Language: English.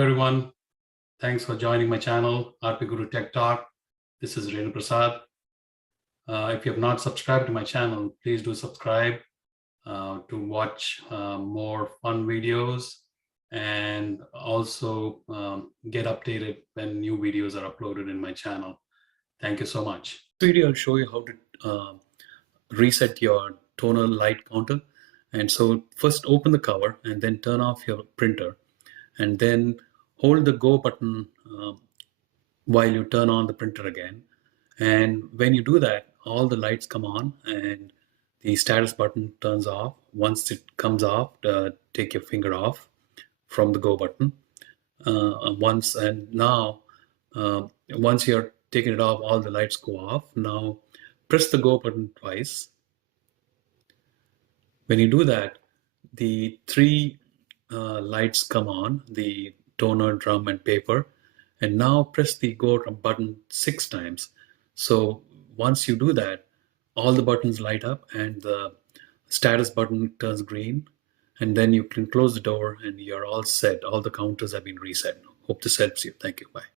everyone. Thanks for joining my channel, RPGuru Tech Talk. This is Renu Prasad. If you have not subscribed to my channel, please do subscribe to watch more fun videos and also get updated when new videos are uploaded in my channel. Thank you so much. This video I'll show you how to reset your toner light counter. And so first open the cover and then turn off your printer, and then hold the go button while you turn on the printer again. And when you do that, all the lights come on and the status button turns off. Once it comes off, take your finger off from the go button. Once you're taking it off, all the lights go off. Now press the go button twice. When you do that, the three lights come on, the toner, drum, and paper. And now press the go button 6 times. So once you do that, all the buttons light up and the status button turns green. And then you can close the door and you're all set. All the counters have been reset. Hope this helps you. Thank you. Bye.